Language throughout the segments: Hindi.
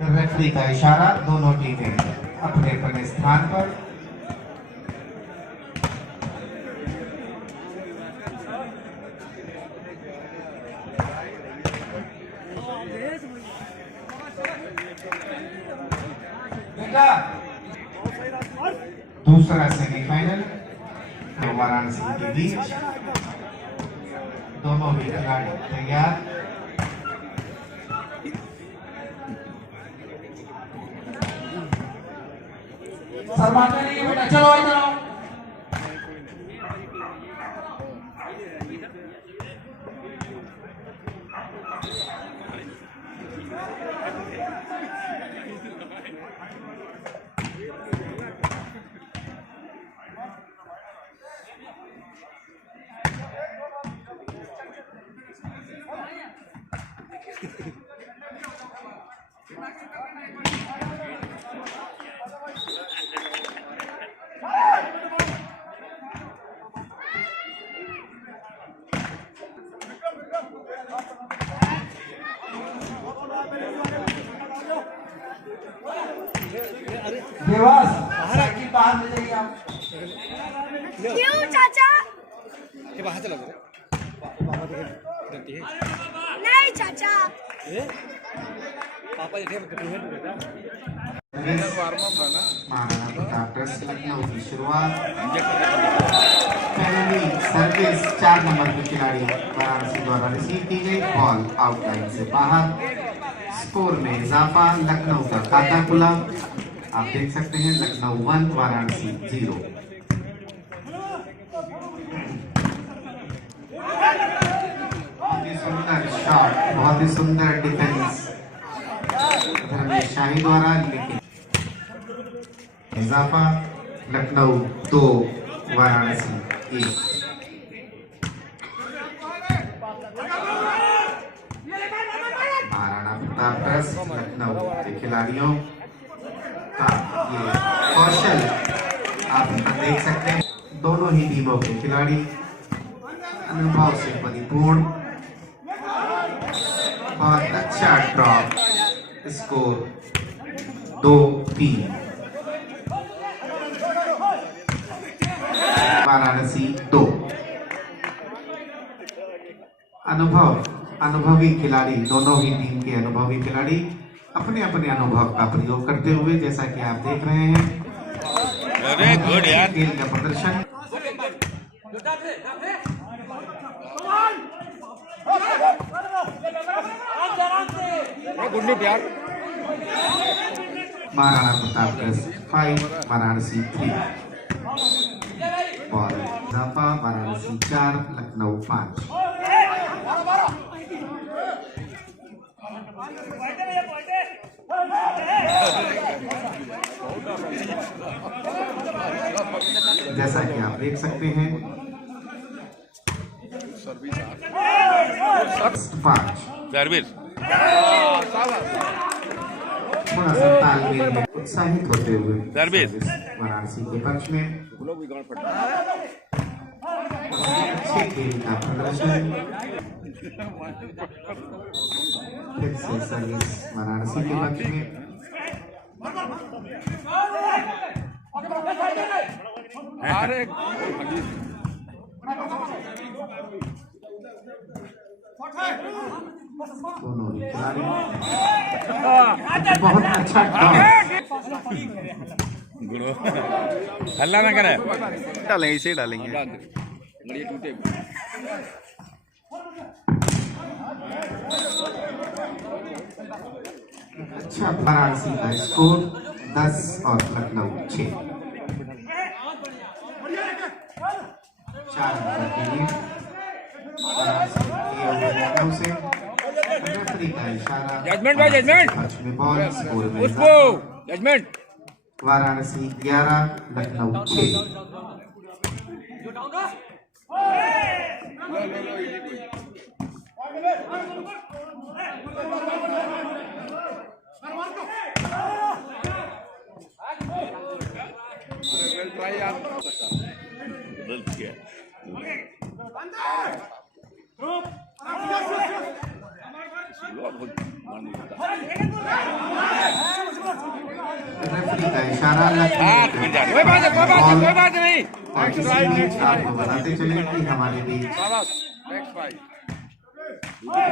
रेफरी का इशारा, दोनों टीमें अपने अपने स्थान पर। दूसरा सेमीफाइनल वाराणसी के बीच, दोनों ही खिलाड़ी तैयार। शर्माते नहीं बेटा, चलो इधर आओ। देवास साइकिल बाहर ले जाइए आप। क्यों चाचा? ये बाहर चला गया। नहीं चाचा। पापा ये महाराणा प्रताप लखनऊ की शुरुआत। पहली सर्विस 4 नंबर के खिलाड़ी वाराणसी द्वारा रिसीव की गई, बॉल आउटलाइन से बाहर। स्कोर में इजाफा, लखनऊ का खाता खुला। आप देख सकते हैं लखनऊ 1 वाराणसी 0। बहुत ही सुंदर शॉट, बहुत ही सुंदर डिफेंस धर्मेश शाही द्वारा, लेकिन इजाफा लखनऊ 2 वाराणसी 1। महाराणा प्रताप ट्रस्ट लखनऊ के खिलाड़ियों का ये कौशल आप देख सकते हैं। दोनों ही टीमों के खिलाड़ी अनुभव से परिपूर्ण। बहुत अच्छा ड्रॉप, स्कोर 2-3 वाराणसी 2। अनुभवी खिलाड़ी, दोनों ही टीम के अनुभवी खिलाड़ी अपने अपने अनुभव का प्रयोग करते हुए, जैसा कि आप देख रहे हैं, अरे गुड यार, खेल का प्रदर्शन। गुड यार। महाराणा प्रताप 5 वाराणसी 3। बॉल इजाफा, वाराणसी 4 लखनऊ 5। जैसा कि आप देख सकते हैं 5। सर्विस थोड़ा सा तालमेल में उत्साहित होते हुए सर्विस वाराणसी के पक्ष में अच्छे खेल का प्रदर्शन। फिर से सर्विस वाराणसी के पक्ष में। अरे दोनों ही खिलाड़ी बहुत अच्छा गुरु हल्ला ना करे, डालेंगे, इसे डालेंगे। अच्छा, वाराणसी का स्कोर 10 और लखनऊ 6। 4 अंक की लीड वाराणसी किए हुए लखनऊ से। रेफरी का इशारा, जजमेंट भाई, जजमेंट। पक्ष में बॉल, स्कोर में उसको इजाफा। जजमेंट। वाराणसी 11 लखनऊ 6। रेफरी का इशारा हाथ मिल जाए कोई बात नहीं और इसी बीच आपको बताते चले कि हमारे बीच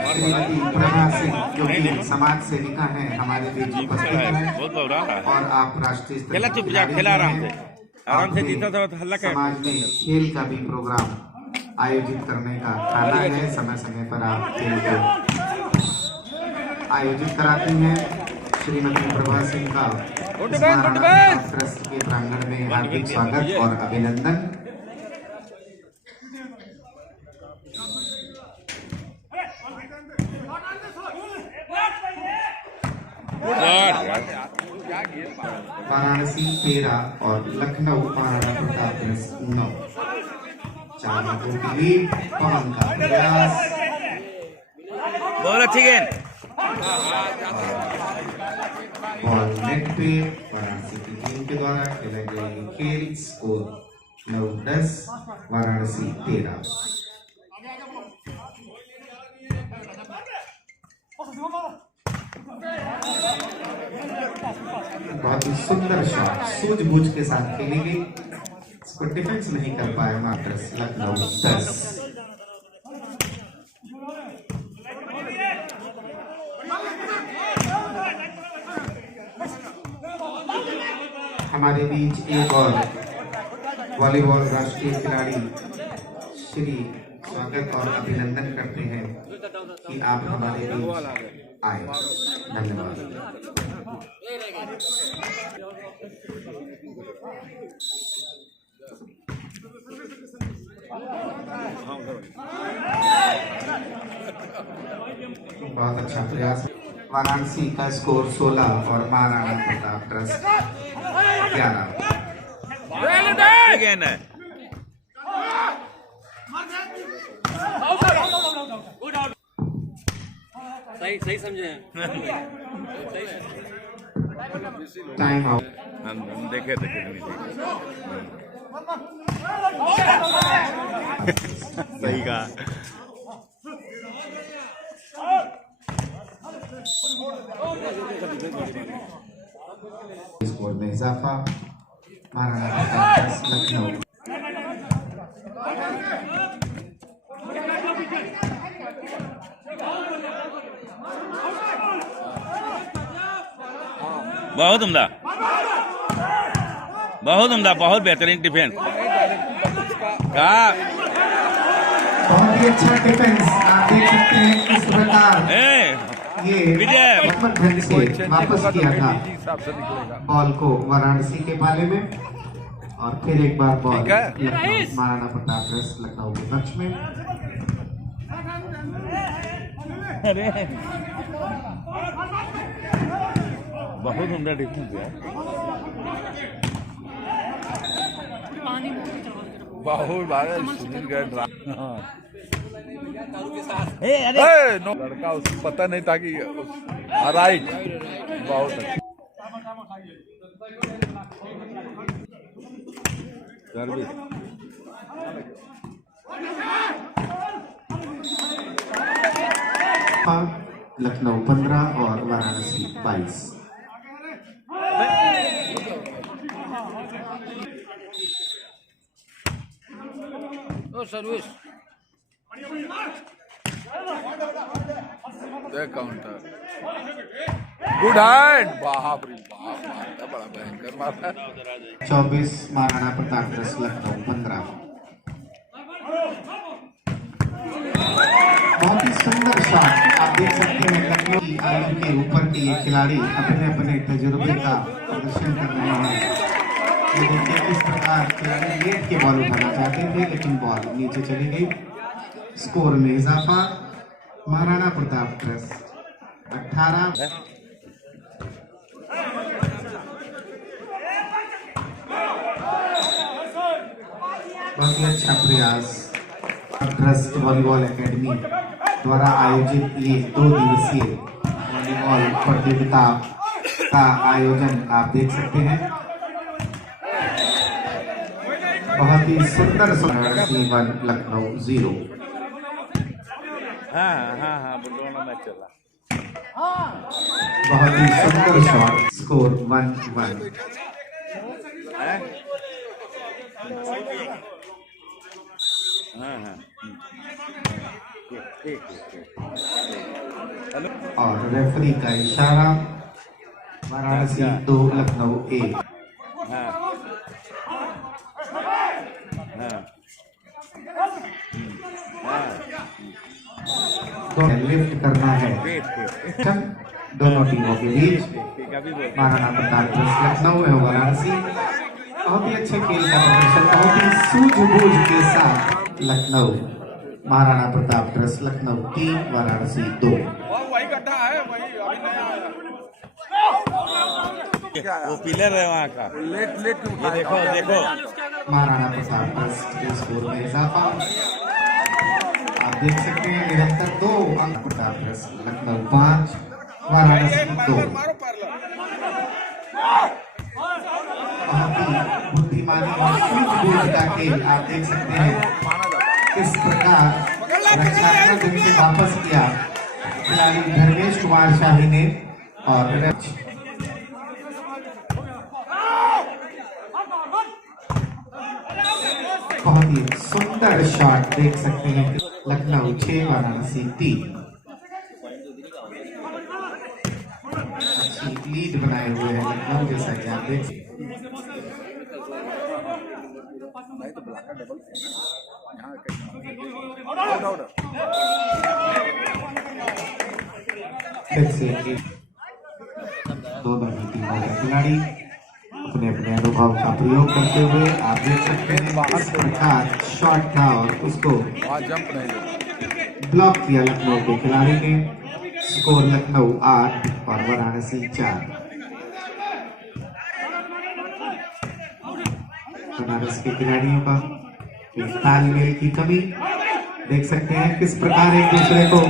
श्रीमती प्रभा सिंह जो कि समाज सेविका हैं हमारे बीच उपस्थित हैं बहुत बोल रहा है और आप राष्ट्रीय स्तर खेला के चुपचाप खिलाड़ी खेला आराम हैं। से आराम से आपके जीता था तो हल्ला कर समाज में खेल का भी प्रोग्राम आयोजित करने का ठाना है। समय समय पर आप खेल को आयोजित कराती हैं। श्रीमती प्रभा सिंह का इस महाराणा ट्रस्ट के प्रांगण में हार्दिक स्वागत और अभिनंदन। वाराणसी 13 और लखनऊ महाराणा प्रताप ट्रस्ट 9। 4 अंकों की लीड। पवन का प्रयास बहुत अच्छी गेंद बॉल नेट पे वाराणसी की टीम के द्वारा खेला गया ये खेल। स्कोर 9-10 वाराणसी 13। बहुत ही सुंदर शॉट सूझबूझ के साथ खेली गई। इसको डिफेंस नहीं कर पाया मात्र लखनऊ 10। हमारे बीच एक और वॉलीबॉल राष्ट्रीय खिलाड़ी श्री स्वागत और अभिनंदन करते हैं कि आप हमारे बीच आए। धन्यवाद। बहुत अच्छा प्रयास। वाराणसी का स्कोर 16 और महाराणा प्रताप ट्रस्ट 11। गेंद है सही समझे हैं। Time out. हम देखे थे कितनी सही कहा। स्कोर में इजाफा। महाराणा प्रताप ट्रस्ट लखनऊ। बहुत उम्दा बहुत बेहतरीन डिफेंस का बहुत ही अच्छा डिफेंस। आप देख सकते हैं किस प्रकार ये विजय। बचपन ढंग से वापस किया था बॉल को वाराणसी के पाले में और फिर एक बार बॉल महाराणा प्रताप ट्रस्ट लखनऊ के पक्ष में। बहुत उम्दा डिफेंस है बहुत बार सुनील गए लड़का उसको पता नहीं था कि राइट बहुत अच्छा। लखनऊ 15 और Varanasi 22। Service counter good hand. बाप रे बाप मारता बड़ा भयंकर मारता। 24 महाराणा प्रताप ट्रस्ट लखनऊ 15। बहुत ही सुंदर शॉट। आप देख सकते हैं लखनऊ की आयु के ऊपर के ये खिलाड़ी अपने अपने तजुर्बे का प्रदर्शन कर रहे हैं। ये देखिए किस प्रकार खिलाड़ी लेट के बॉल उठाना चाहते थे लेकिन बॉल नीचे चली गई। स्कोर में इजाफा। महाराणा प्रताप ट्रस्ट 18। बहुत ही अच्छा प्रयास। ट्रस्ट वॉलीबॉल एकेडमी द्वारा आयोजित ये 2 दिवसीय वॉलीबॉल प्रतियोगिता का आयोजन आप देख सकते हैं। बहुत ही सुंदर वाराणसी 1 लखनऊ 0। हाँ दोनों मैच चला। बहुत ही सुंदर शॉट, स्कोर 1-1। हाँ हाँ और रेफरी का इशारा, वाराणसी 2 लखनऊ 1। हाँ हाँ लिफ्ट करना है दोनों टीमों के बीच। महाराणा प्रताप ट्रस्ट लखनऊ एवं वाराणसी, बहुत ही अच्छे खेल का प्रदर्शन, बहुत ही सूझबूझ के साथ लखनऊ, महाराणा प्रताप ट्रस्ट लखनऊ 3 वाराणसी 2। वही गड्ढा है, वही अभी नया आया। वो पिलर है वहाँ का। लेट लेट ये देखो देखो, महाराणा प्रताप ट्रस्ट के स्कोर में इजाफा आप देख सकते हैं, निरंतर 2 अंक। प्रताप ट्रस्ट लखनऊ 5 वाराणसी 2। बहुत ही बुद्धिमानी और सूझबूझ का खेल आप देख सकते हैं, किस प्रकार रक्षात्मक रूप से वापस किया खिलाड़ी धर्मेश कुमार शाही ने। और बहुत ही सुंदर शॉट देख सकते हैं, लखनऊ 6 वाराणसी 3। अच्छी लीड बनाए हुए हैं लखनऊ, जैसा कि आप देख सकते हैं। फिर से दोनों ही टीमों के खिलाड़ी अपने अपने अनुभव का प्रयोग करते हुए आप देख सकते हैं किस प्रकार शॉट था और उसको जंप नहीं ब्लॉक किया लखनऊ के खिलाड़ी ने। स्कोर लखनऊ 8 और वाराणसी 4। बनारस के खिलाड़ियों का तालमेल की कमी देख सकते हैं, किस प्रकार एक दूसरे को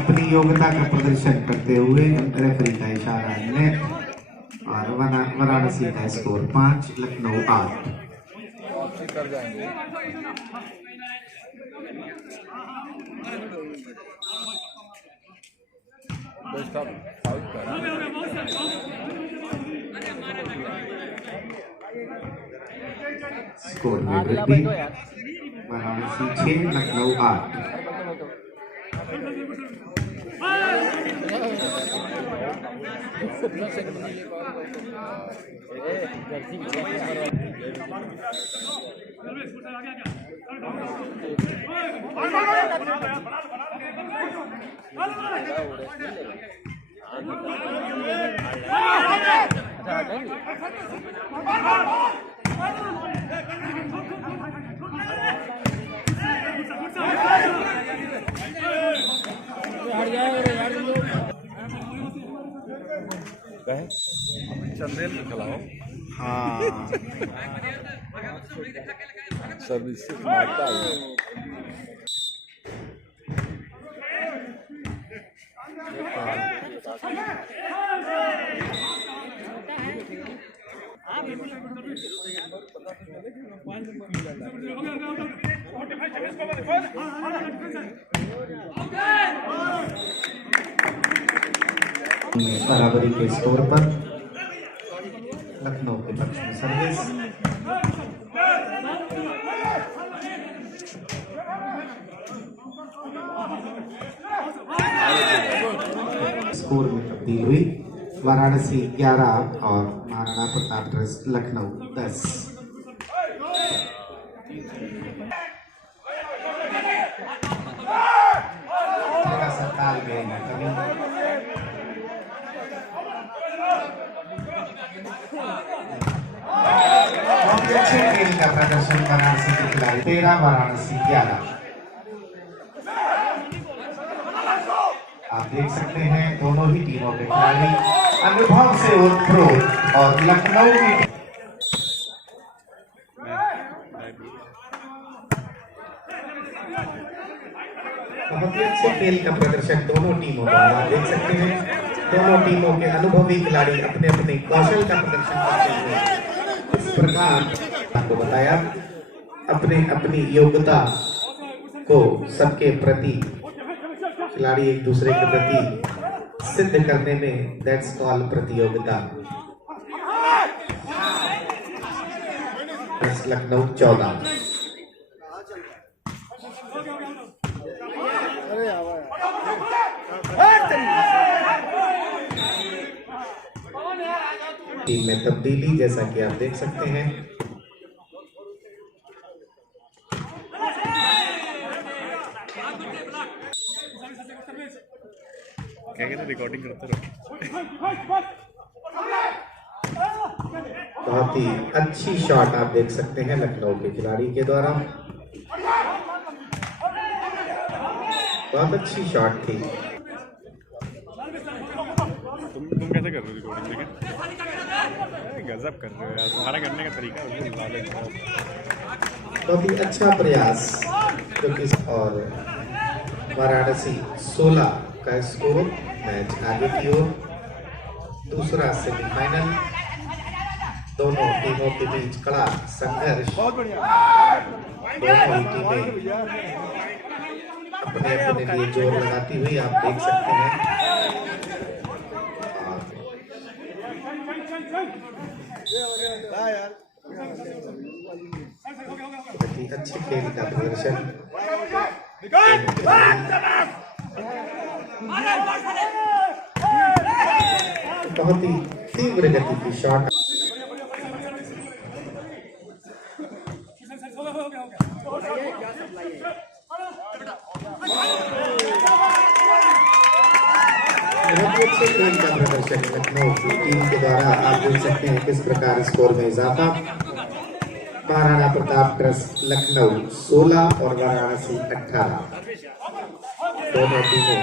अपनी योग्यता का प्रदर्शन करते हुए। रेफरी का इशारा नेट और वाराणसी का स्कोर 5 लखनऊ 8। कर जाएंगे। स्कोर में वृद्धि, वाराणसी 6 लखनऊ 8। चंदेल को खिलाओ। हाँ, सर्विस से मारता है। बराबरी के स्कोर पर लखनऊ के पक्ष में सर्विस। स्कोर में तब्दील हुई, वाराणसी 11 और महाराणा प्रताप ट्रस्ट लखनऊ 10। थोड़ा सा तालमेल में कमी। बहुत अच्छे खेल का प्रदर्शन वाराणसी के खिलाड़ी 13 वाराणसी 11। आप देख सकते हैं दोनों ही टीमों के खिलाड़ी अनुभव से ओतप्रोत और लखनऊ की बहुत ही अच्छे खेल का प्रदर्शन दोनों टीमों का। आप देख सकते हैं दोनों टीमों के अनुभवी खिलाड़ी अपने अपने कौशल का प्रदर्शन करते हुए इस प्रकार आपको बताया अपने अपनी योग्यता को सबके प्रति खिलाड़ी एक दूसरे के प्रति सिद्ध करने में, दैट्स कॉल प्रतियोगिता। लखनऊ 14। टीम में तब्दीली जैसा कि आप देख सकते हैं। क्या कहते, रिकॉर्डिंग करते रहो। बहुत ही अच्छी शॉट आप देख सकते हैं लखनऊ के खिलाड़ी के द्वारा। बहुत अच्छी शॉट थी। तुम कैसे कर रहे हो रिकॉर्डिंग, लेकिन गजब कर रहे हो यार, तुम्हारा करने का तरीका बहुत ही अच्छा प्रयास जो कि, और वाराणसी 16 का स्कोर। मैच आगे की ओर। दूसरा सेमीफाइनल, दोनों टीमों के बीच कड़ा संघर्ष। दोनों टीमें अपने अपने लिए जोर लगाती हुई आप देख सकते हैं। बहुत ही अच्छे खेल का प्रदर्शन। बहुत ही तीव्र गति की शॉट। अच्छे खेल का प्रदर्शन लखनऊ की टीम के द्वारा आप देख सकते हैं किस प्रकार स्कोर में इजाफा। महाराणा प्रताप ट्रस्ट लखनऊ 16 और वाराणसी 18। दोनों टीमें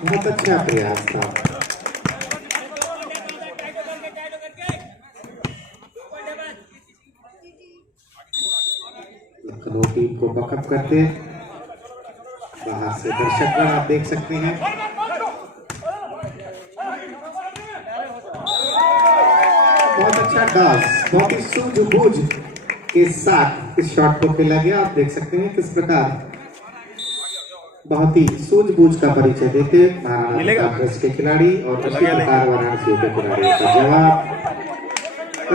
बहुत अच्छा प्रयास था। लखनऊ टीम को बकअप करते बाहर से दर्शकगण आप देख सकते हैं। बहुत अच्छा टॉस, बहुत ही सूझबूझ के साथ इस शॉट को खेला गया। आप देख सकते हैं किस प्रकार बहुत ही सूझबूझ का परिचय देते महाराणा प्रताप के खिलाड़ी और उसी प्रकार वाराणसी के खिलाड़ियों का जवाब।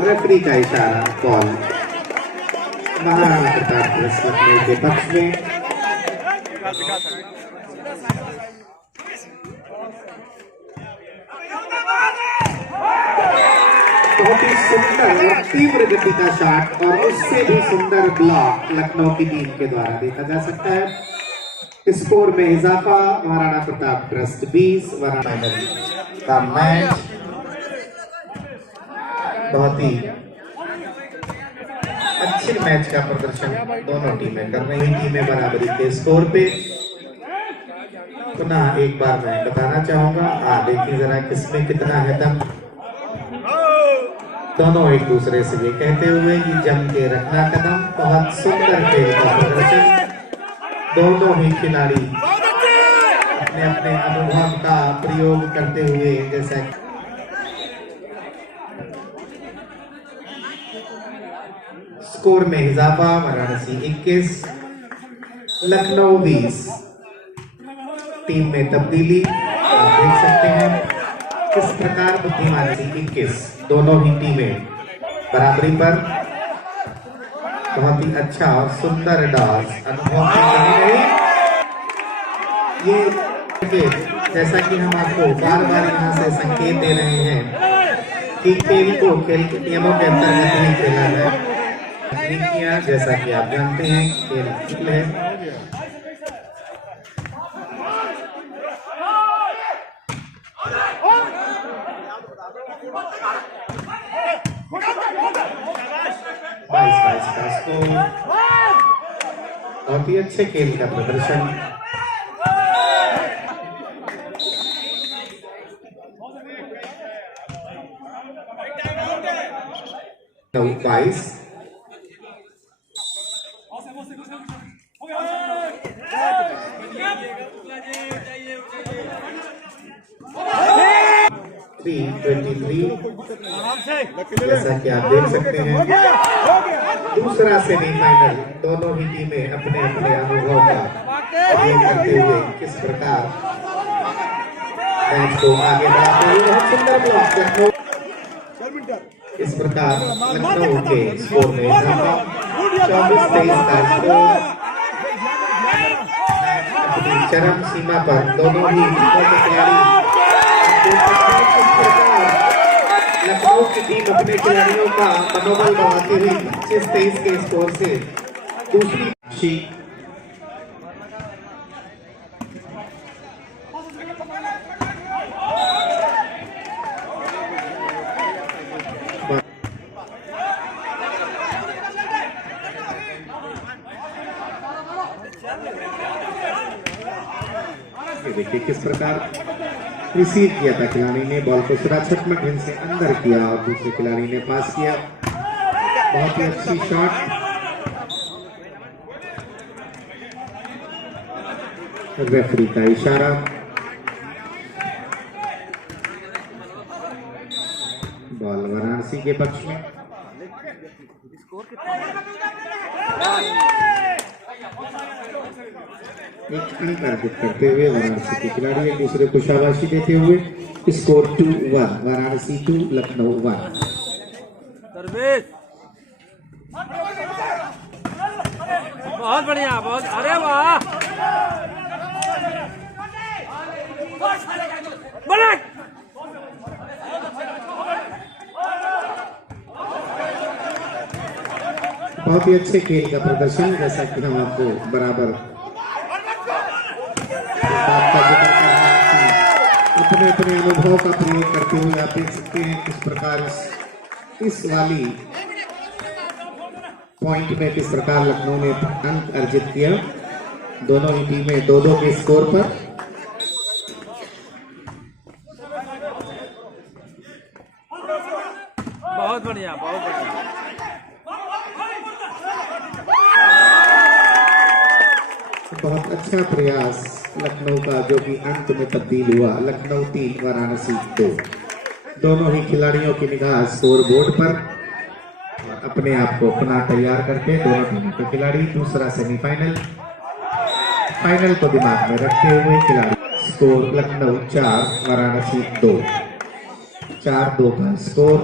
रेफरी का इशारा, बॉल महाराणा प्रताप लखनऊ के पक्ष में। बहुत ही सुंदर और तीव्र गति का शॉट और उससे भी सुंदर ब्लॉक लखनऊ की टीम के द्वारा देखा जा सकता है। स्कोर में इजाफा, महाराणा प्रताप ट्रस्ट 20 वाराणसी का मैच। बहुत ही अच्छे मैच का प्रदर्शन दोनों टीमें कर रही हैं। टीमें बराबरी के स्कोर पे। पुनः एक बार मैं बताना चाहूंगा, देखिए जरा किसमें कितना है दम। दोनों एक दूसरे से ये कहते हुए कि जम के रखना कदम। बहुत सुंदर खेल का प्रदर्शन। दोनों ही खिलाड़ी अपने अपने अनुभव का प्रयोग करते हुए, जैसा स्कोर में इजाफा, वाराणसी 21 लखनऊ 20। टीम में तब्दीली आप देख सकते हैं किस प्रकार बुद्धिमानी 21। दोनों ही टीमें बराबरी पर। बहुत ही अच्छा और सुंदर डांस, अनुभव की कमी नहीं। ये जैसा कि हम आपको बार बार यहाँ से संकेत दे रहे हैं कि खेल को खेल के नियमों के अंतर्गत ही खेला है। जैसा कि आप जानते हैं खेल खेल है। बहुत ही अच्छे खेल का प्रदर्शन। जैसा कि आप देख सकते हैं, दूसरा सेमीफाइनल दोनों ही टीमें अपने अपने अनुभव का उपयोग करते हुए किस प्रकार मैच को आगे बढ़ाते हुए बहुत सुंदर ब्लॉक लखनऊ इस प्रकार लखनऊ के स्कोर में 24-23 का स्कोर अपनी चरम सीमा पर दोनों ही टीमों के खिलाड़ी लखनऊ की टीम अपने खिलाड़ियों का मनोबल बढ़ाते हुए 25-23 के स्कोर से दूसरी देखिए किस प्रकार रिसीव किया था खिलाड़ी ने बॉल को सुरक्षात्मक ढंग से अंदर किया और दूसरे खिलाड़ी ने पास किया। बहुत ही अच्छी शॉट। रेफरी का इशारा। बॉल वाराणसी के पक्ष में। एक अंक अर्जित करते हुए वाराणसी के खिलाड़ी एक दूसरे को शाबाशी देते हुए स्कोर 2-1 वाराणसी 2 लखनऊ 1। बहुत बढ़िया, बहुत, अरे वाह, बहुत ही अच्छे खेल का प्रदर्शन, जैसा कि हम आपको बराबर अपने अपने अनुभव का प्रयोग करते हुए आप देख सकते हैं किस प्रकार इस वाली पॉइंट में किस प्रकार लखनऊ ने अंक अर्जित किया। दोनों ही टीमें 2-2 के स्कोर पर। बहुत बढ़िया, बहुत बढ़िया। बहुत अच्छा प्रयास लखनऊ का, जो कि अंत में तब्दील हुआ। लखनऊ 3 वाराणसी 2। दोनों ही खिलाड़ियों की निगाह स्कोर बोर्ड पर और अपने आप को अपना तैयार करते दोनों टीमों के खिलाड़ी दूसरा सेमीफाइनल फाइनल को दिमाग में रखते हुए खिलाड़ी। स्कोर लखनऊ 4 वाराणसी 2। 4-2 का स्कोर।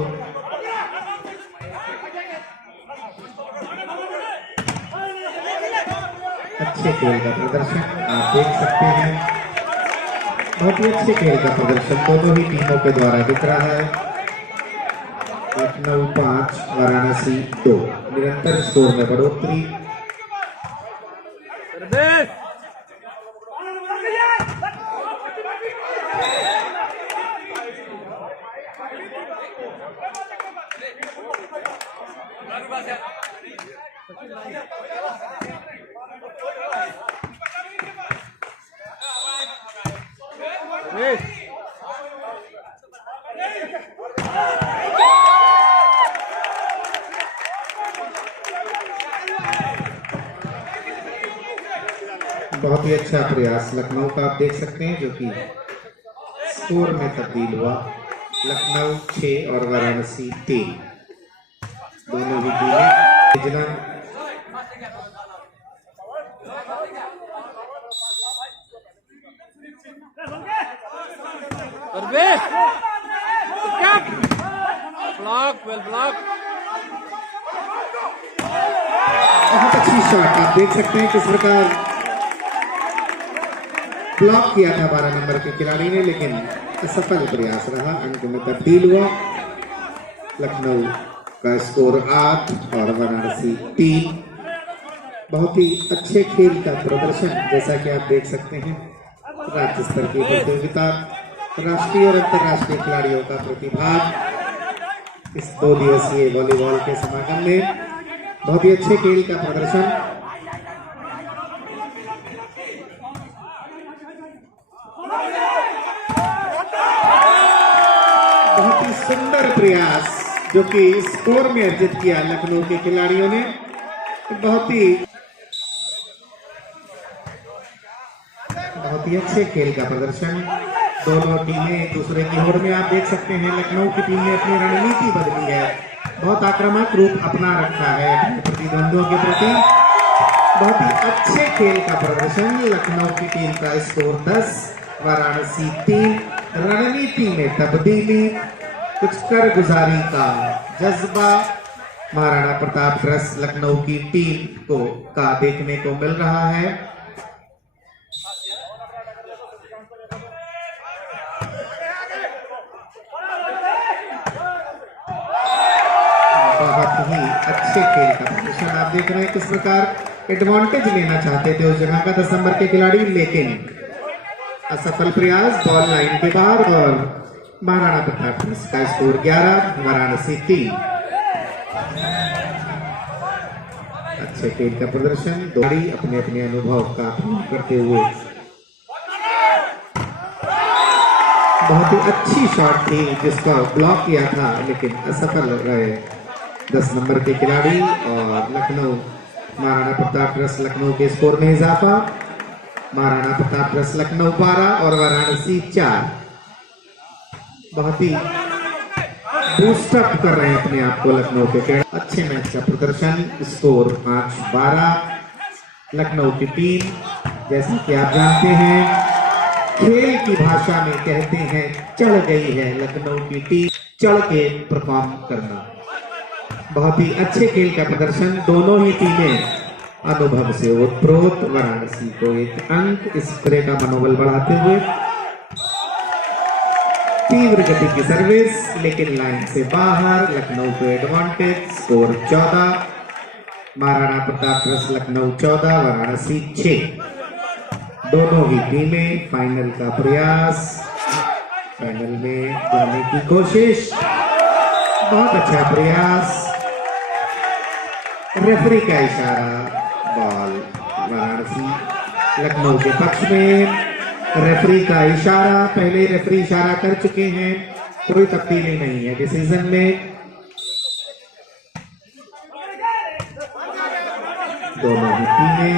अच्छे खेल का प्रदर्शन आप देख सकते हैं। बहुत ही अच्छे खेल का प्रदर्शन दोनों ही टीमों के द्वारा दिख रहा है। लखनऊ 5 वाराणसी 2। निरंतर स्कोर में बढ़ोतरी। बहुत ही अच्छा प्रयास लखनऊ का आप देख सकते हैं, जो कि स्कोर में तब्दील हुआ। लखनऊ 6 और वाराणसी 3। दोनों ही टीमें ब्लॉक, वेल ब्लॉक। बहुत अच्छी शॉट आप देख सकते हैं किस प्रकार ब्लॉक किया था 12 नंबर के खिलाड़ी ने, लेकिन असफल प्रयास रहा। अंक में तब्दील हुआ। लखनऊ का स्कोर 8 और वाराणसी 3। बहुत ही अच्छे खेल का प्रदर्शन, जैसा कि आप देख सकते हैं। राज्य स्तर की प्रतियोगिता, राष्ट्रीय और अंतर्राष्ट्रीय खिलाड़ियों का प्रतिभाग इस 2 दिवसीय वॉलीबॉल के समागम में। बहुत ही अच्छे खेल का प्रदर्शन। बहुत ही सुंदर प्रयास जो कि स्कोर में अर्जित किया लखनऊ के खिलाड़ियों ने। बहुत ही बहुत ही अच्छे खेल का प्रदर्शन। दोनों टीमें एक दूसरे की होड़ में आप देख सकते हैं लखनऊ की टीम ने अपनी रणनीति बदली है, बहुत आक्रामक रूप अपना रखा है अपने प्रतिद्वंदियों के प्रति। बहुत ही अच्छे खेल का प्रदर्शन। लखनऊ की टीम का स्कोर 10, वाराणसी 3। रणनीति में तब्दीली, कुछ कर गुजारी का जज्बा महाराणा प्रताप ट्रस्ट लखनऊ की टीम को का देखने को मिल रहा है। बहुत ही अच्छे खेल का प्रदर्शन आप देख रहे हैं किस प्रकार एडवांटेज लेना चाहते थे उस जगह का 10 नंबर के खिलाड़ी, लेकिन असफल प्रयास, बॉल लाइन के बाहर और महाराणा प्रताप ट्रस्ट का स्कोर 11, वाराणसी 3। अच्छे खेल का प्रदर्शन, खिलाड़ी अपने अपने अनुभव का प्रयोग करते हुए बहुत ही अच्छी शॉट थी जिसका ब्लॉक किया था लेकिन असफल रहे 10 नंबर के खिलाड़ी। और लखनऊ महाराणा प्रताप ट्रस्ट लखनऊ के स्कोर में इजाफा। महाराणा प्रताप ट्रस्ट लखनऊ 12 और वाराणसी 4। बहुत ही बूस्टअप कर रहे हैं अपने आप को लखनऊ के खिलाड़ी। अच्छे मैच का प्रदर्शन, स्कोर 5-12 लखनऊ की टीम। जैसा कि आप जानते हैं खेल की भाषा में कहते हैं चढ़ गई है लखनऊ की टीम, चढ़ के परफॉर्म करना। बहुत ही अच्छे खेल का प्रदर्शन, दोनों ही टीमें अनुभव से ओतप्रोत। वाराणसी को 1 अंक, इस तरह का मनोबल बढ़ाते हुए तीव्र गति की सर्विस लेकिन लाइन से बाहर, लखनऊ को advantage. Score 14, Maharana Pratap trust Lucknow 14, Varanasi 6। दोनों ही टीमें फाइनल का प्रयास, फाइनल में जाने की कोशिश। बहुत अच्छा प्रयास, रेफरी का इशारा, बॉल वाराणसी लखनऊ के पक्ष में। रेफरी का इशारा, पहले रेफरी इशारा कर चुके हैं, कोई तब्दीली नहीं है डिसीजन में। दोनों ही टीमें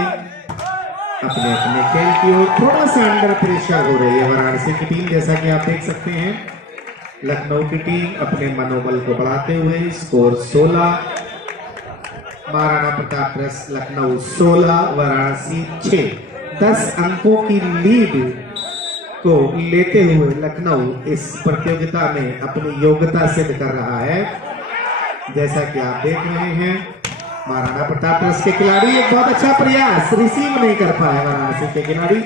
अपने अपने खेल की ओर थोड़ा सा अंडर प्रेशर हो रही है वाराणसी की टीम, जैसा कि आप देख सकते हैं। लखनऊ की टीम अपने मनोबल को बढ़ाते हुए स्कोर 16, महाराणा प्रताप ट्रस्ट लखनऊ 16, वाराणसी 6। 10 अंकों की लीड को लेते हुए लखनऊ इस प्रतियोगिता में अपनी योग्यता सिद्ध कर रहा है। जैसा कि आप देख रहे हैं महाराणा प्रताप ट्रस्ट के खिलाड़ी एक बहुत अच्छा प्रयास, रिसीव नहीं कर पाए वाराणसी के खिलाड़ी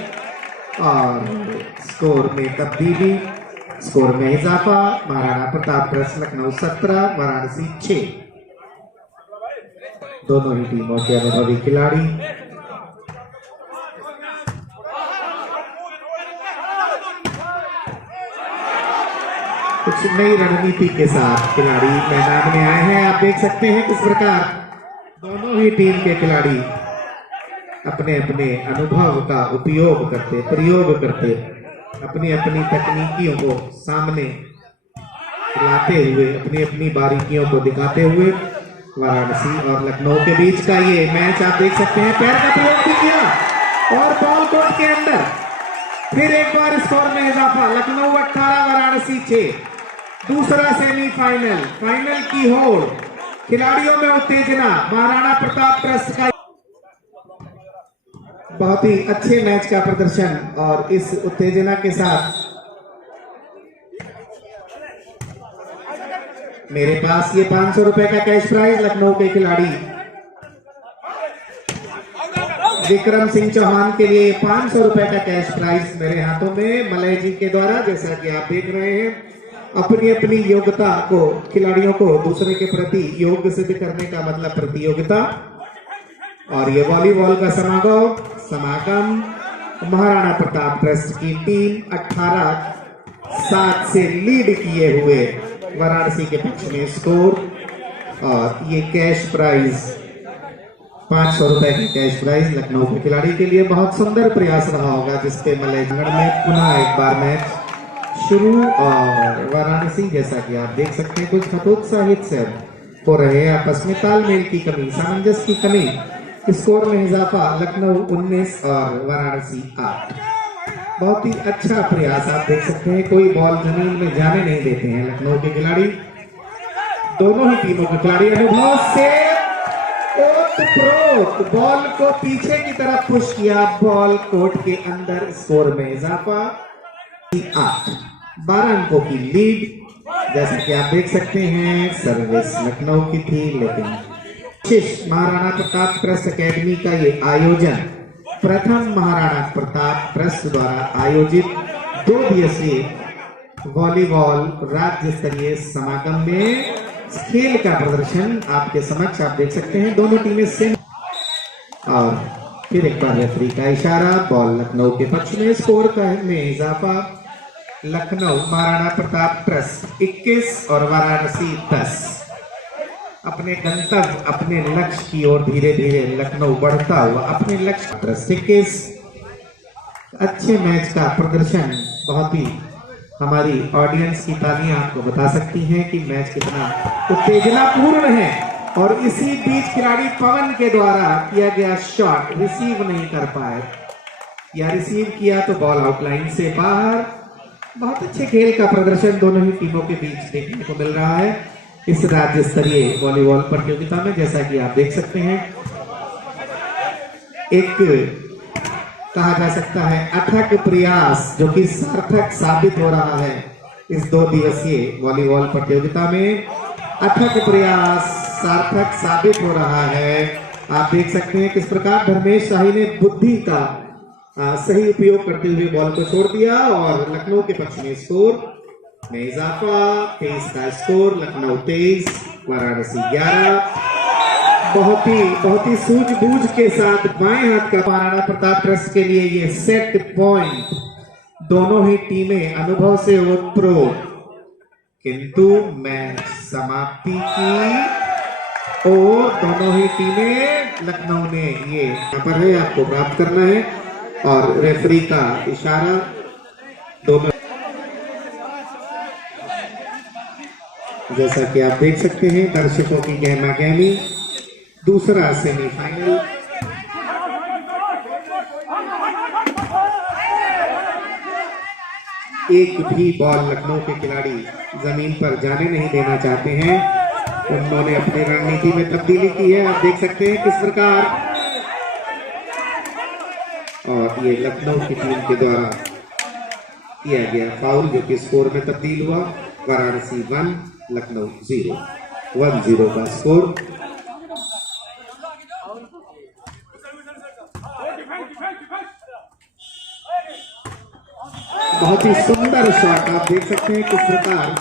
और स्कोर में तब्दीली, स्कोर में इजाफा। महाराणा प्रताप ट्रस्ट लखनऊ 17, वाराणसी 6। दोनों ही टीमों के अनुभवी खिलाड़ी। कुछ नई रणनीति के साथ खिलाड़ी मैदान में आए हैं, आप देख सकते हैं किस प्रकार दोनों ही टीम के खिलाड़ी अपने अपने अनुभव का उपयोग करते, प्रयोग करते, अपनी अपनी तकनीकियों को सामने लाते हुए, अपनी अपनी बारीकियों को दिखाते हुए वाराणसी और लखनऊ के बीच का ये मैच आप देख सकते हैं। पैर का प्रयोग भी किया और बॉल कोर्ट के अंदर फिर एक बार स्कोर में इजाफा। लखनऊ 18, वाराणसी 6। दूसरा सेमीफाइनल, फाइनल की होड़, खिलाड़ियों में उत्तेजना। महाराणा प्रताप ट्रस्ट का बहुत ही अच्छे मैच का प्रदर्शन और इस उत्तेजना के साथ मेरे पास ये 500 रुपए का कैश प्राइज लखनऊ के खिलाड़ी विक्रम सिंह चौहान के लिए 500 रुपए का कैश प्राइज मेरे हाथों में मलय जी के द्वारा। जैसा कि आप देख रहे हैं अपनी अपनी योग्यता को, खिलाड़ियों को दूसरे के प्रति योग्य सिद्ध करने का मतलब प्रतियोगिता। और ये वॉलीबॉल का समागम महाराणा प्रताप ट्रस्ट की टीम 18-7 से लीड किए हुए वाराणसी के पक्ष में स्कोर। और ये कैश प्राइज 500 रुपए की कैश प्राइज लखनऊ के खिलाड़ी के लिए बहुत सुंदर प्रयास रहा होगा, जिसपे मलय में पुनः एक बार मैच शुरू। और वाराणसी जैसा कि आप देख सकते हैं कुछ हतोत्साहित से हो रहे हैं, आपस में तालमेल की कमी, सामंजस्य की कमी। स्कोर में इजाफा, लखनऊ 19 और वाराणसी 8। बहुत ही अच्छा प्रयास। आप देख सकते हैं कोई बॉल जमीन में जाने नहीं देते हैं लखनऊ के खिलाड़ी। दोनों ही टीमों के खिलाड़ी अनुभव से ओतप्रोत बॉल को पीछे की तरफ पुश किया, बॉल कोर्ट के अंदर। स्कोर में इजाफा 8, 12 अंकों की लीड। जैसा कि आप देख सकते हैं सर्विस लखनऊ की थी, लेकिन महाराणा प्रताप ट्रस्ट एकेडमी का ये आयोजन प्रथम महाराणा प्रताप ट्रस्ट द्वारा आयोजित 2 दिवसीय वॉलीबॉल राज्य स्तरीय समागम में खेल का प्रदर्शन आपके समक्ष आप देख सकते हैं। दोनों टीमें से और फिर एक बार रेफरी का इशारा, बॉल लखनऊ के पक्ष में। स्कोर का में इजाफा लखनऊ महाराणा प्रताप ट्रस्ट 21 और वाराणसी 10। अपने गंतव्य अपने लक्ष्य की ओर धीरे धीरे लखनऊ बढ़ता हुआ अपने लक्ष्य ट्रस्ट 21। अच्छे मैच का प्रदर्शन, बहुत ही हमारी ऑडियंस की तालियां आपको बता सकती हैं कि मैच कितना उत्तेजनापूर्ण है। और इसी बीच खिलाड़ी पवन के द्वारा किया गया शॉट रिसीव नहीं कर पाए, या रिसीव किया तो बॉल आउटलाइन से बाहर। बहुत अच्छे खेल का प्रदर्शन दोनों ही टीमों के बीच देखने को मिल रहा है इस राज्य स्तरीय वॉलीबॉल प्रतियोगिता में। जैसा कि आप देख सकते हैं, एक कहा जा सकता है अथक प्रयास जो कि सार्थक साबित हो रहा है इस 2 दिवसीय वॉलीबॉल प्रतियोगिता में। अथक प्रयास सार्थक साबित हो रहा है। आप देख सकते हैं किस प्रकार धर्मेश शाही ने बुद्धि का सही उपयोग करते हुए बॉल को छोड़ दिया और लखनऊ के पक्ष में स्कोर में इजाफा। 23 का स्कोर, लखनऊ 23 वाराणसी 11। बहुत ही सूझबूझ के साथ बाएं हाथ का महाराणा प्रताप ट्रस्ट के लिए ये सेट पॉइंट। दोनों ही टीमें अनुभव से ओतप्रोत, किंतु मैच समाप्ति की ओर दोनों ही टीमें लखनऊ ने ये यहाँ पर है आपको प्राप्त करना है और रेफरी का इशारा। दोनों जैसा कि आप देख सकते हैं दर्शकों की गहमा गहमी। दूसरा सेमीफाइनल एक भी बॉल लखनऊ के खिलाड़ी जमीन पर जाने नहीं देना चाहते हैं। उन्होंने अपनी रणनीति में तब्दीली की है, आप देख सकते हैं किस प्रकार। और ये लखनऊ की टीम के द्वारा किया गया फाउल जो कि स्कोर में तब्दील हुआ। वाराणसी 1 लखनऊ 0, 1-0 का स्कोर। बहुत ही सुंदर शॉट आप देख सकते हैं किस प्रकार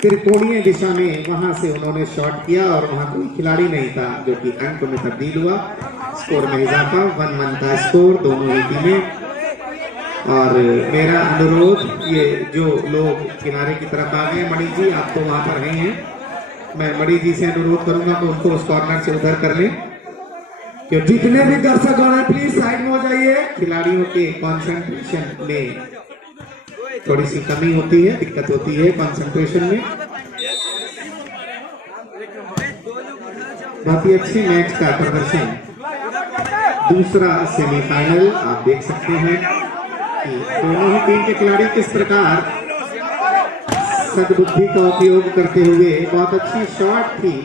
त्रिकोणीय दिशा में वहां से उन्होंने शॉट किया और वहां कोई खिलाड़ी नहीं था जो कि अंक में तब्दील हुआ। स्कोर में इजाफा 1-1 का स्कोर दोनों ही टीमें। और मेरा अनुरोध, ये जो लोग किनारे की तरफ आ गए, मणि जी आप तो वहां पर हैं, मैं मणि जी से अनुरोध करूंगा कि उनको उस कॉर्नर से उधर कर लें। क्यों जितने भी दर्शक आ रहे हैं प्लीज साइड में हो जाइए। खिलाड़ियों के कंसंट्रेशन में थोड़ी सी कमी होती है, दिक्कत होती है कंसंट्रेशन में। बहुत ही अच्छे मैच का प्रदर्शन। दूसरा सेमीफाइनल आप देख सकते हैं कि दोनों ही टीम के खिलाड़ी किस प्रकार सद्बुद्धि का उपयोग करते हुए, बहुत अच्छी शॉट थी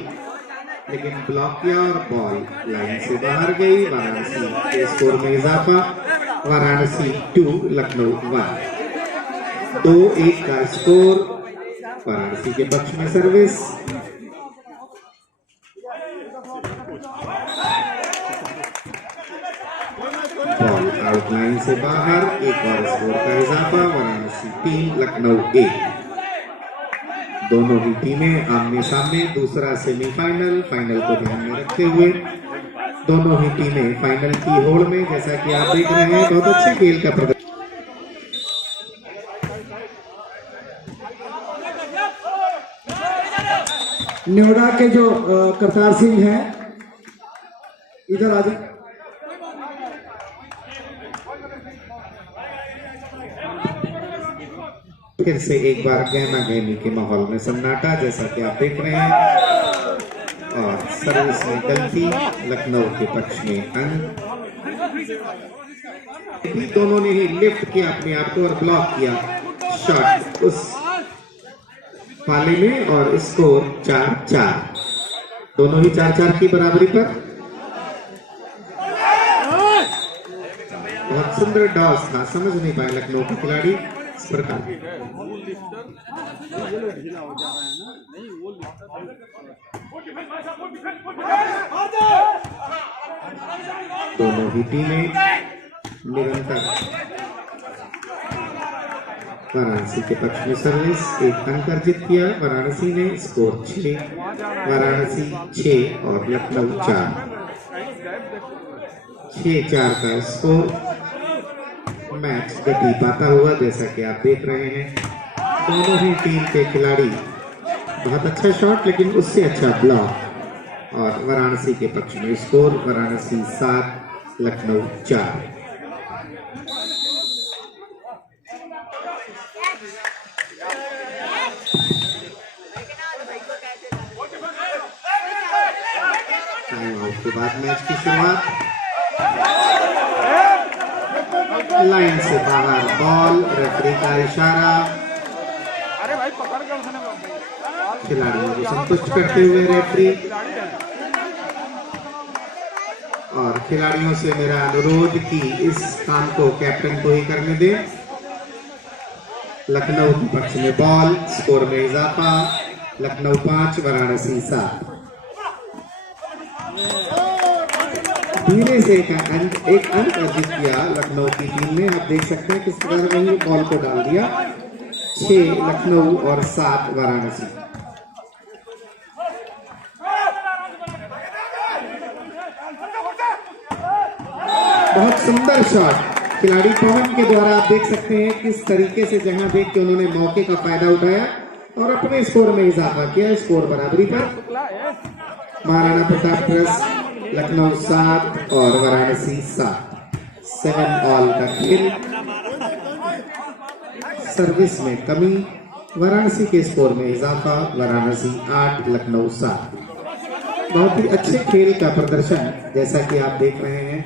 लेकिन ब्लॉक किया और बॉल लाइन से बाहर गई। वाराणसी के स्कोर में इजाफा, वाराणसी 2 लखनऊ 1, 2-1 का स्कोर वाराणसी के पक्ष में। सर्विस बॉल आउटलाइन से बाहर, एक बार स्कोर का इजाफा। वाराणसी 3 लखनऊ 1। दोनों ही टीमें आमने सामने। दूसरा सेमीफाइनल, फाइनल को ध्यान में रखते हुए दोनों ही टीमें फाइनल की होड़ में। जैसा कि आप देख रहे हैं बहुत अच्छे खेल का प्रदर्शन। नोएडा के जो करतार सिंह हैं इधर आ जाए। फिर से एक बार गहमा गहमी के माहौल में सन्नाटा जैसा कि आप देख रहे हैं। और सर्विस में गलती, लखनऊ के पक्ष में अंक। दोनों ने ही लिफ्ट किया अपने आप को और ब्लॉक किया शॉट उस पाले में और स्कोर 4-4। दोनों ही 4-4 की बराबरी पर। बहुत सुंदर डॉस था, समझ नहीं पाए लखनऊ के खिलाड़ी इस प्रकार। दोनों ही टीमें निरंतर वाराणसी के पक्ष में सर्विस एक अंक अर्जित किया। वाराणसी ने स्कोर 6, वाराणसी 6 और लखनऊ 4। 6-4 का स्कोर। मैच गति पाता हुआ जैसा कि आप देख रहे हैं। दोनों ही टीम के खिलाड़ी बहुत अच्छा शॉट लेकिन उससे अच्छा ब्लॉक। और वाराणसी के पक्ष में स्कोर वाराणसी 7 लखनऊ 4। के बाद मैच की शुरुआत। लाइन से बाहर बॉल, रेफरी का इशारा। खिलाड़ियों को संतुष्ट करते हुए रेफरी और खिलाड़ियों से मेरा अनुरोध कि इस काम को कैप्टन को ही करने दें। लखनऊ के पक्ष में बॉल, स्कोर में इजाफा। लखनऊ 5 वाराणसी 7। धीरे से एक अंक अर्जित किया लखनऊ की टीम ने। आप देख सकते हैं किस प्रकार वही बॉल को डाल दिया। 6 लखनऊ और 7 वाराणसी। बहुत सुंदर शॉट खिलाड़ी पवन के द्वारा। आप देख सकते हैं किस तरीके से जहां देख के उन्होंने मौके का फायदा उठाया और अपने स्कोर में इजाफा किया। स्कोर बराबरी पर। महाराणा प्रताप ट्रस्ट लखनऊ 7 और वाराणसी 7। 7 ऑल का खेल। सर्विस में कमी, वाराणसी के स्कोर में इजाफा। वाराणसी 8 लखनऊ 7। बहुत ही अच्छे खेल का प्रदर्शन जैसा कि आप देख रहे हैं।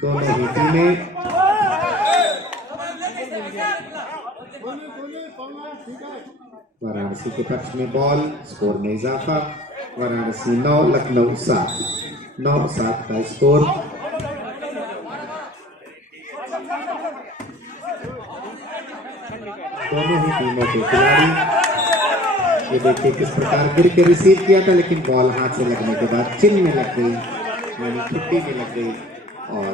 दोनों ही टीमें वाराणसी के पक्ष में बॉल, स्कोर में इजाफा। वाराणसी 9 लखनऊ 7। 9-7 का स्कोर। दोनों ही टीमों के खिलाड़ी ये देखिए किस प्रकार गिर के रिसीव किया था लेकिन बॉल हाथ से लगने के बाद चिन्ह में लग गई, यानी छुट्टी में लग गई। और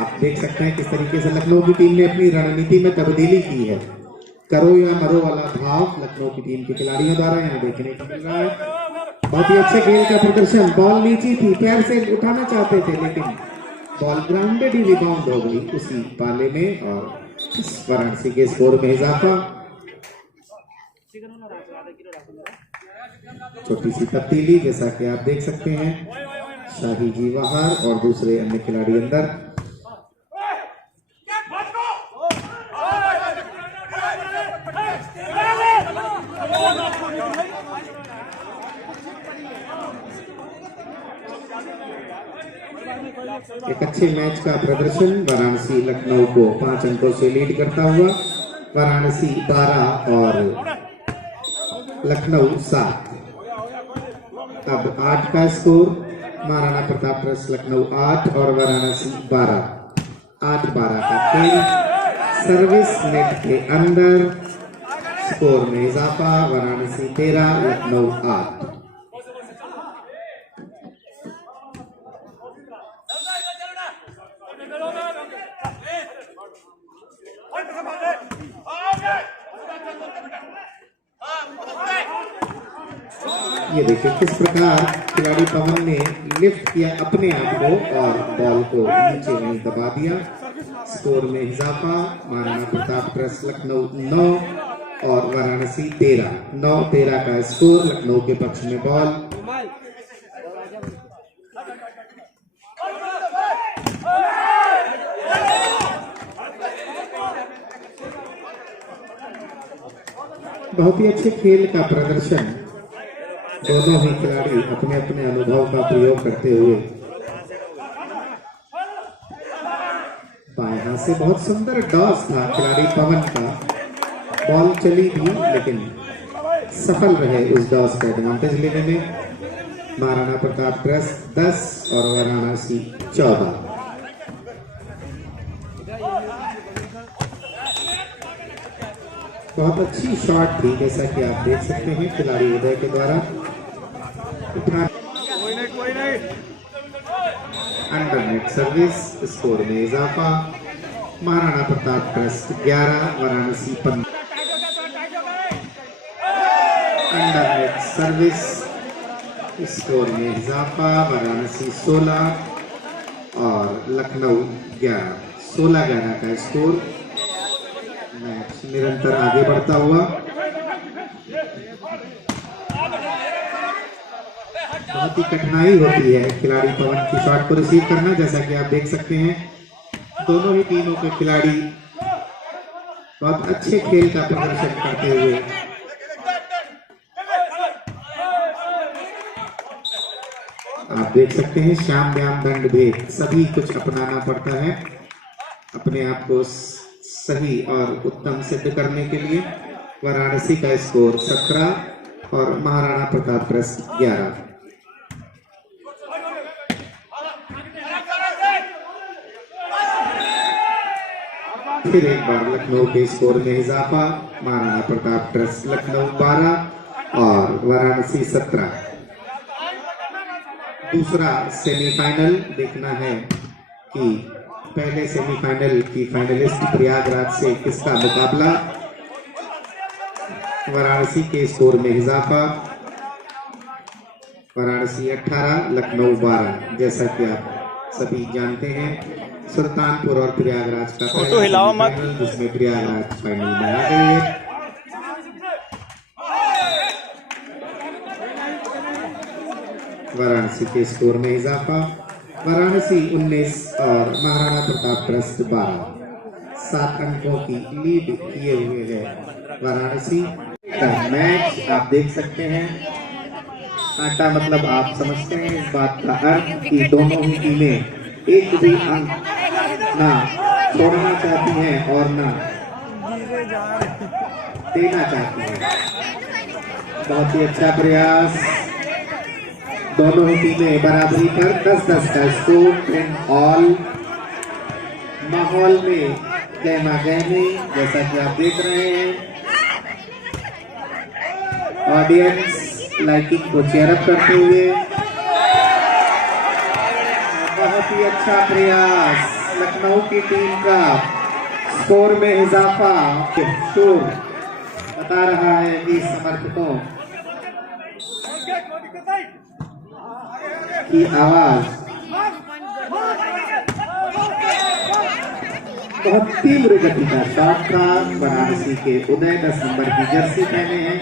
आप देख सकते हैं किस तरीके से लखनऊ की टीम ने अपनी रणनीति में तब्दीली की है। करो या मरो वाला भाव लखनऊ की टीम के खिलाड़ियों द्वारा यहाँ देखने को मिल रहा है। बहुत ही अच्छे खेल का प्रदर्शन। बॉल नीची थी, पैर से उठाना चाहते थे लेकिन बॉल ग्राउंडेड ही रिबाउंड हो गई उसी पाले में और इस वाराणसी के स्कोर में इजाफा। छोटी सी तब्दीली जैसा कि आप देख सकते हैं। शाही जी बाहर और दूसरे अन्य खिलाड़ी अंदर। एक अच्छे मैच का प्रदर्शन। वाराणसी लखनऊ को 5 अंकों से लीड करता हुआ। वाराणसी 12 और लखनऊ 7। अब 8 का स्कोर। महाराणा प्रताप ट्रस्ट लखनऊ 8 और वाराणसी 12। 8-12 का खेल। सर्विस नेट के अंदर। स्कोर में इजाफा। वाराणसी 13 लखनऊ 8। ये देखिए किस प्रकार खिलाड़ी पवन ने लिफ्ट किया अपने आप को और बॉल को नीचे नहीं दबा दिया। स्कोर में इजाफा। महाराणा प्रताप ट्रस्ट लखनऊ 9 और वाराणसी 13। 9-13 का स्कोर। लखनऊ के पक्ष में बॉल। बहुत ही अच्छे खेल का प्रदर्शन दोनों ही खिलाड़ी अपने अपने अनुभव का प्रयोग करते हुए बाएं हाथ से बहुत सुंदर डॉस था खिलाड़ी पवन का, बॉल चली भी लेकिन सफल रहे उस डॉस का एडवांटेज लेने में। महाराणा प्रताप ट्रस्ट 10 और वाराणसी 14। बहुत अच्छी शॉट थी जैसा कि आप देख सकते हैं खिलाड़ी उदय के द्वारा। अंडरनेट सर्विस, स्कोर में इजाफा। महाराणा प्रताप ट्रस्ट 11 वाराणसी 15। अंडरनेट सर्विस, स्कोर में इजाफा। वाराणसी 16 और लखनऊ 11। 16-11 का स्कोर। मैच निरंतर आगे बढ़ता हुआ। बहुत ही कठिनाई होती है खिलाड़ी पवन की शॉट को रिसीव करना, जैसा कि आप देख सकते हैं दोनों ही टीमों के खिलाड़ी बहुत अच्छे खेल का प्रदर्शन करते हुए आप देख सकते हैं। श्याम व्याम दंड भेद सभी कुछ अपनाना पड़ता है अपने आप को सही और उत्तम सिद्ध करने के लिए। वाराणसी का स्कोर 17 और महाराणा प्रताप ट्रस्ट 11। फिर एक बार लखनऊ के स्कोर में इजाफा। महाराणा प्रताप ट्रस्ट लखनऊ 12 और वाराणसी 17। दूसरा सेमीफाइनल देखना है कि पहले सेमीफाइनल की फाइनलिस्ट प्रयागराज से किसका मुकाबला। वाराणसी के स्कोर में इजाफा। वाराणसी 18 लखनऊ 12। जैसा कि आप सभी जानते हैं सुल्तानपुर और प्रयागराज का फोटो हिलाओ मत, जिसमें प्रयागराज फाइनल में आ गई है। वाराणसी के स्कोर में इजाफा। वाराणसी 19 और महाराणा प्रताप ट्रस्ट 12। 7 अंकों की लीड किए हुए है वाराणसी। मैच आप देख सकते हैं। आटा मतलब आप समझते हैं इस बात का अर्थ कि दोनों ही टीमें एक भी अंक ना छोड़ना चाहती हैं और ना देना चाहती हैं। बहुत ही अच्छा प्रयास। दोनों ही टीमें बराबरी पर 10-10 का स्कोर इन ऑल। माहौल में गहमा गहमी जैसा कि आप देख रहे हैं। ऑडियंस लाइकिंग को चेयर अप करते हुए। बहुत ही अच्छा प्रयास लखनऊ की टीम का। स्कोर में इजाफा। शोर बता रहा है कि समर्थकों की आवाज बहुत तीव्र गति का शॉट था। वाराणसी के उदय 10 नंबर की जर्सी पहने हैं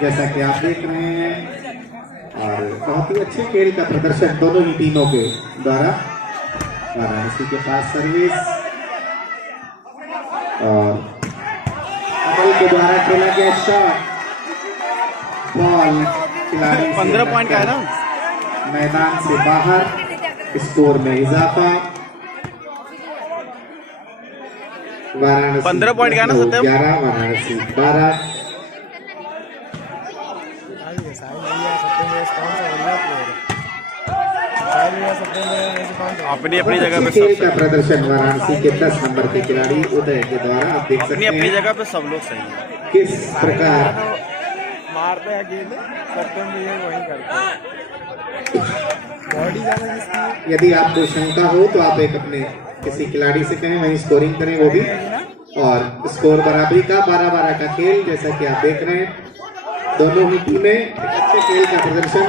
जैसा कि आप देख रहे हैं और बहुत ही अच्छे खेल का प्रदर्शन दोनों ही टीमों के द्वारा। वाराणसी के पास सर्विस और अमल के द्वारा खेला गया शॉट। बॉल खिलाड़ी 15 पॉइंट का है ना, मैदान से बाहर। स्कोर में इजाफा। वाराणसी 15 पॉइंट का है ना सत्यम? 11 वाराणसी 12। अपनी अपनी जगह पे खेल सब का प्रदर्शन वाराणसी के 10 नंबर के खिलाड़ी उदय के द्वारा आप देख सकते अपनी अपनी हैं जगह पे सब लोग सही हैं। किस प्रकार मारते हैं अकेले, सत्यम भी है वही करते हैं। बॉडी ज्यादा जिसकी यदि आपको शंका हो तो आप एक अपने किसी खिलाड़ी से कहें वहीं स्कोरिंग करें वो भी। और स्कोर बराबरी का 12-12 का खेल जैसा कि आप देख रहे हैं। दोनों ही टीमें एक अच्छे खेल का प्रदर्शन,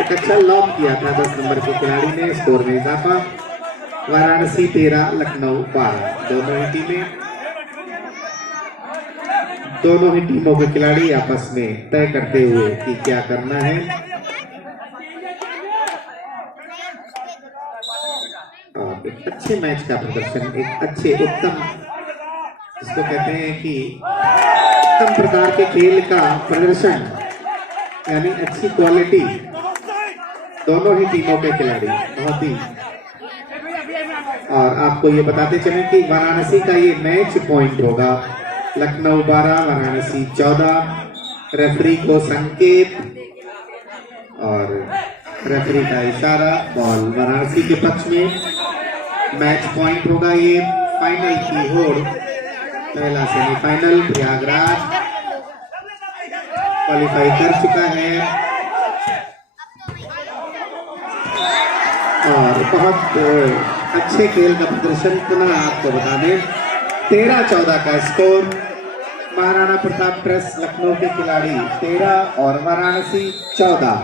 एक अच्छा लॉक किया था 10 नंबर के खिलाड़ी ने। स्कोर में इजाफा। वाराणसी 13 लखनऊ 12। दोनों ही टीमों के खिलाड़ी आपस में तय करते हुए कि क्या करना है। और एक अच्छे मैच का प्रदर्शन, एक अच्छे उत्तम जिसको कहते हैं कि उत्तम प्रकार के खेल का प्रदर्शन यानी अच्छी क्वालिटी दोनों ही टीमों के खिलाड़ी बहुत ही। और आपको ये बताते चलें कि वाराणसी का ये मैच पॉइंट होगा। लखनऊ 12 वाराणसी 14। रेफरी को संकेत और रेफरी का इशारा, बॉल वाराणसी के पक्ष में। मैच पॉइंट होगा ये फाइनल की होड़। पहला सेमीफाइनल प्रयागराज क्वालिफाई कर चुका है और बहुत अच्छे खेल का प्रदर्शन पुनः आपको बता दें। 13-14 का स्कोर। महाराणा प्रताप ट्रस्ट लखनऊ के खिलाड़ी 13 और वाराणसी 14।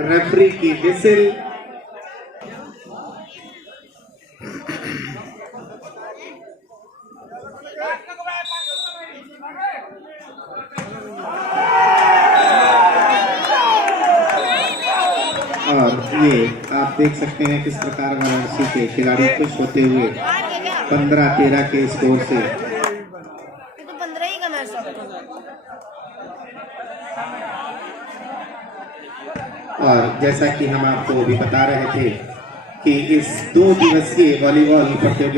रेफरी की विसिल। और ये आप देख सकते हैं किस प्रकार वाराणसी के खिलाड़ी खुश होते हुए 15-13 के स्कोर से। तो 15 ही का मैच और जैसा कि हम आपको भी बता रहे थे कि इस 2 दिवसीय वॉलीबॉल प्रतियोगिता